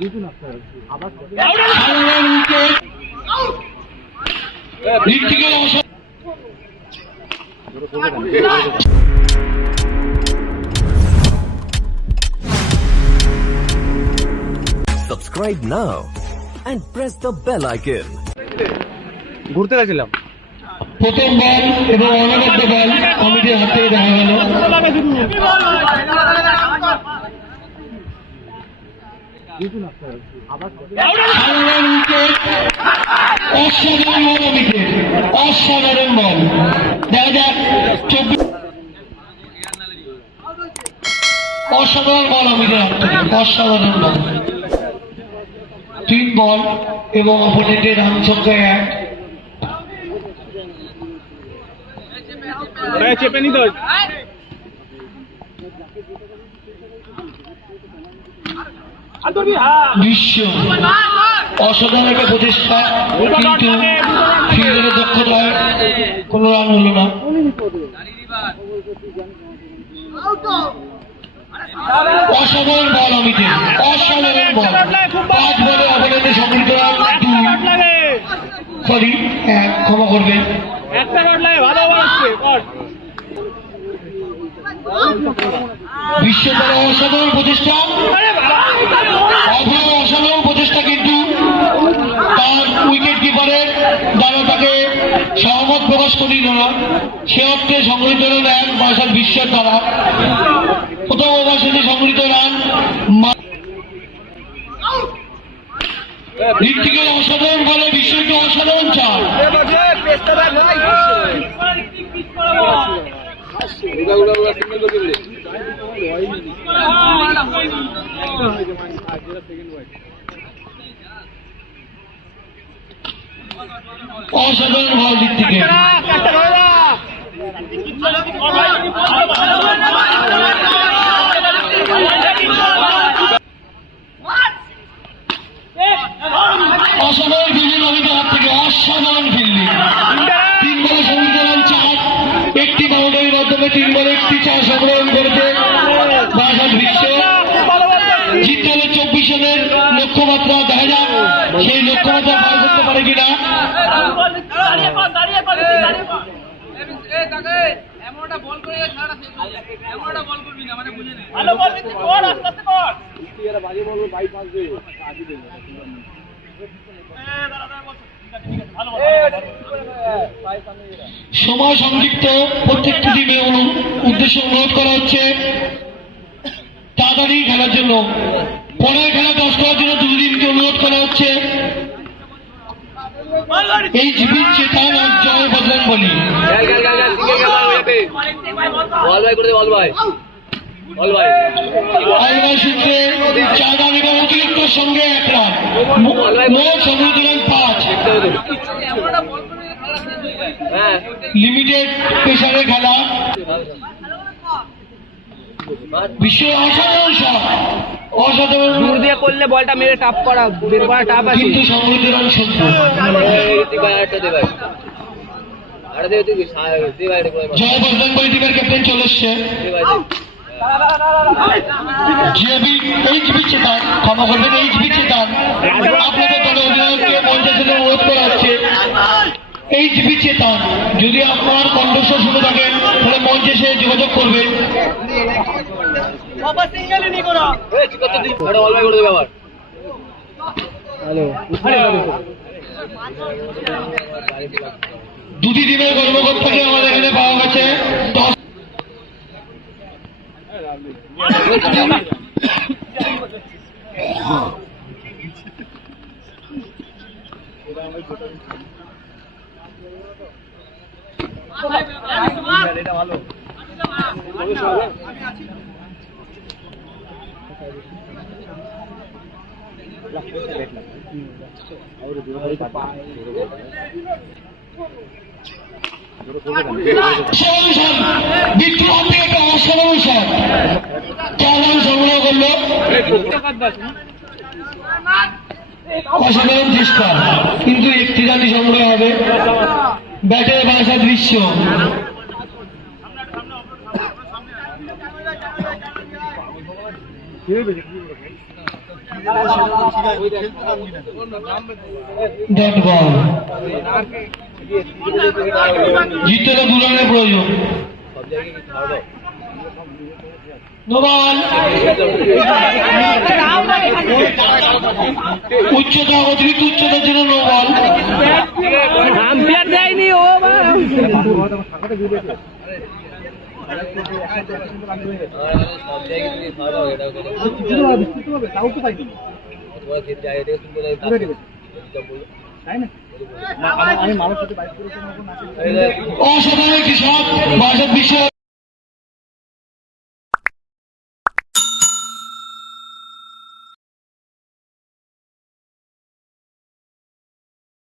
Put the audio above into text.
Subscribe now and press the bell icon. ঘুরতে গেছিলাম প্রথম বল এবং অনবদ্য বল কমিটির হাত থেকে দেখা গেল। অসাধারণ বল দেখা যাক। অসাধারণ বল অমিতের হাত থেকে, অসাধারণ বল। 3 বল এবং অপোনেন্টের রান সংখ্যা 1। চেপে নিতে বিশ্ব অসাধারণ একটা প্রচেষ্টা, কিন্তু ফিল্ডারের দক্ষতায় কোনো রান হলো না। অসাধারণ বল অমিতের, অসাধারণ বল। 5 বলে অপোনেন্টের সংগৃহীত রান 2, সরি 1, ক্ষমা করবেন। বিশ্ব দ্বারা অসাধারণ প্রচেষ্টা, অসাধারণ প্রচেষ্টা, কিন্তু তার উইকেট কিপারের দ্বারা তাকে সহমত প্রকাশ করিল না। সে অর্থে সংগৃহীত রান 1 বাসার বিশ্বের দ্বারা। প্রথম ওভার শেষে সংগৃহীত রান দিক থেকে অসাধারণ বলে বিশ্বকে অসাধারণ 4। অসাধারণ বল দিক থেকে। অসাধারণ ফিল্ডিং অমিতের হাত থেকে, অসাধারণ ফিল্ডিং। 3 বলে সংগৃহীত রান 4, একটি বাউন্ডারির মাধ্যমে 3 বলে একটি 4 সংগ্রহণ করেছে বারাসাত বিশ্ব। জিততে হলে 24 রানের লক্ষ্যমাত্রা, দেখা যাক সেই লক্ষ্যমাত্রা পার করতে পারে কিনা। সময় সংক্ষিপ্ত, প্রত্যেকটি টিমের উদ্দেশ্য অনুরোধ করা হচ্ছে তাড়াতাড়ি খেলার জন্য। পরের খেলা 10 করার জন্য 2 দিনকে অনুরোধ করা হচ্ছে। এইচবি চেতন আর জয় বজরং বলি। সূত্রে 4 রান এবং অতিরিক্ত সঙ্গে 1 রান, মোট সংগৃহীত রান 5। লিমিটেড প্রেসারের খেলা। বিশ্বের অসাধারণ শট, অসাধারণ দূর দিয়ে করলে বলটা মেরে টাপ করা, বের করা টাপ আছে, কিন্তু সংগৃহীত রান 17। জয় বজরং বলি টিমের ক্যাপ্টেন চলে এসছে। এইচবি চেতন, ক্ষমা করবেন, এইচবি চেতন আপনাদের দলের অধিনায়ককে মঞ্চে থেকে অনুরোধ করা হচ্ছে। এইচবি চেতন, যদি আপনার কণ্ঠস্বর শুনে থাকেন তাহলে মঞ্চে এসে যোগাযোগ করবেন। দুটি টিমের কর্মকর্তাকে আমাদের এখানে পাওয়া গেছে। বিক্রম থেকে একটা অসাধারণ শট, 4 রান সংগ্রহ করলো। অসাধারণ চেষ্টা, কিন্তু 1টি রানই সংগ্রহ হবে। ব্যাটে বারাসাত বিশ্ব। ডট বল জিততে তো 2 রানের প্রয়োজন। নো বল উচ্চতা অতিরিক্ত উচ্চতার জন্য নো বল। আম্পায়ার দেয়নি ও অসাধারণ একটি শট বাসব বিশ্ব